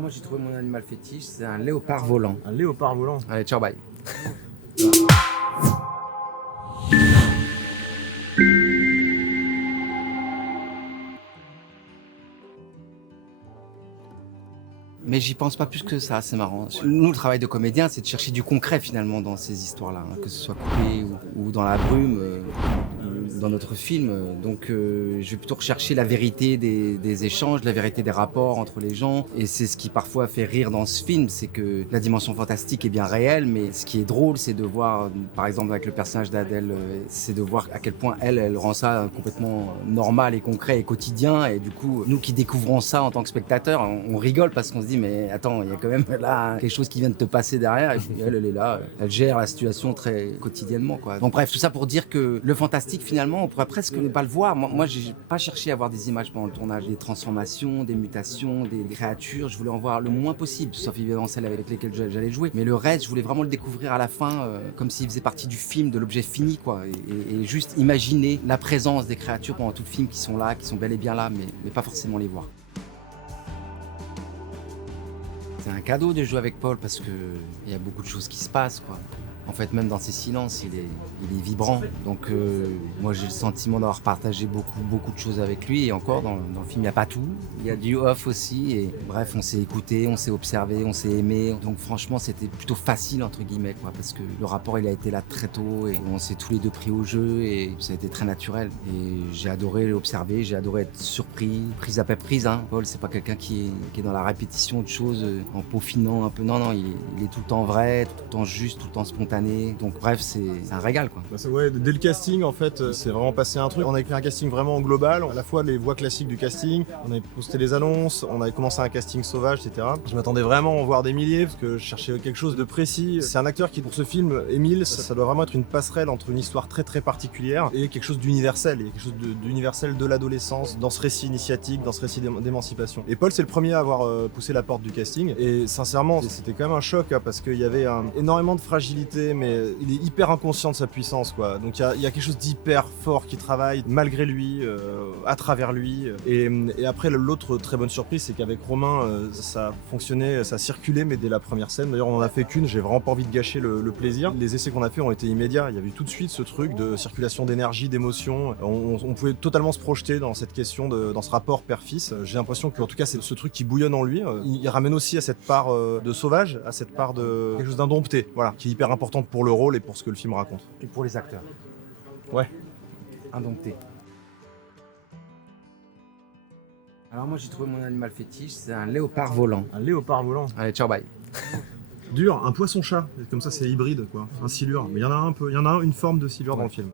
Alors moi j'ai trouvé mon animal fétiche, c'est un léopard volant. Un léopard volant. Allez, ciao, bye. Mais j'y pense pas plus que ça, c'est marrant. Nous, le travail de comédien, c'est de chercher du concret finalement dans ces histoires-là, hein, que ce soit coupé ou dans la brume, dans notre film. Donc je vais plutôt rechercher la vérité des échanges, la vérité des rapports entre les gens. Et c'est ce qui parfois fait rire dans ce film, c'est que la dimension fantastique est bien réelle, mais ce qui est drôle, c'est de voir, par exemple avec le personnage d'Adèle, c'est de voir à quel point elle rend ça complètement normal et concret et quotidien. Et du coup, nous qui découvrons ça en tant que spectateurs, on rigole parce qu'on se dit mais attends, il y a quand même là quelque chose qui vient de te passer derrière. Et puis elle est là, elle gère la situation très quotidiennement, quoi. Donc bref, tout ça pour dire que le fantastique finalement, on pourrait presque ne pas le voir. Moi j'ai pas cherché à voir des images pendant le tournage, des transformations, des mutations, des créatures. Je voulais en voir le moins possible, sauf évidemment celles avec lesquelles j'allais jouer. Mais le reste, je voulais vraiment le découvrir à la fin, comme s'il faisait partie du film, de l'objet fini, quoi. Et juste imaginer la présence des créatures pendant tout le film qui sont là, qui sont bel et bien là, mais pas forcément les voir. C'est un cadeau de jouer avec Paul parce que il y a beaucoup de choses qui se passent, quoi. En fait, même dans ses silences, il est vibrant. Donc moi, j'ai le sentiment d'avoir partagé beaucoup de choses avec lui. Et encore, dans le film, il n'y a pas tout. Il y a du off aussi. Et bref, on s'est écouté, on s'est observé, on s'est aimé. Donc franchement, c'était plutôt facile, entre guillemets, quoi, parce que le rapport, il a été là très tôt. Et on s'est tous les deux pris au jeu. Et ça a été très naturel. Et j'ai adoré l'observer, j'ai adoré être surpris, prise après prise, hein. Paul, c'est pas quelqu'un qui est dans la répétition de choses, en peaufinant un peu. Non, il est tout le temps vrai, tout le temps juste, tout le temps spontané. Donc bref, c'est un régal, quoi. Bah ouais, dès le casting, en fait, c'est vraiment passé un truc. On avait fait un casting vraiment global, à la fois les voix classiques du casting, on avait posté les annonces, on avait commencé un casting sauvage, etc. Je m'attendais vraiment à en voir des milliers, parce que je cherchais quelque chose de précis. C'est un acteur qui, pour ce film, Émile, ça doit vraiment être une passerelle entre une histoire très particulière et quelque chose d'universel. Il y a quelque chose d'universel de l'adolescence, dans ce récit initiatique, dans ce récit d'émancipation. Et Paul, c'est le premier à avoir poussé la porte du casting, et sincèrement, c'était quand même un choc, hein, parce qu'il y avait énormément de fragilité, mais il est hyper inconscient de sa puissance, quoi. Donc il y a quelque chose d'hyper fort qui travaille malgré lui, à travers lui. Et après, l'autre très bonne surprise, c'est qu'avec Romain, ça fonctionnait, ça circulait, mais dès la première scène. D'ailleurs, on en a fait qu'une, j'ai vraiment pas envie de gâcher le plaisir. Les essais qu'on a fait ont été immédiats. Il y avait tout de suite ce truc de circulation d'énergie, d'émotion. On pouvait totalement se projeter dans cette question, dans ce rapport père-fils. J'ai l'impression que, en tout cas, c'est ce truc qui bouillonne en lui. Il ramène aussi à cette part de sauvage, à cette part de quelque chose d'indompté, voilà, qui est hyper importante pour le rôle et pour ce que le film raconte. Et pour les acteurs. Ouais. Indompté. Alors moi j'ai trouvé mon animal fétiche, c'est un léopard volant. Un léopard volant. Allez, ciao, bye. Dur, un poisson-chat. Comme ça, c'est hybride, quoi. Un silure. Mais il y en a un peu, il y en a une forme de silure dans le film.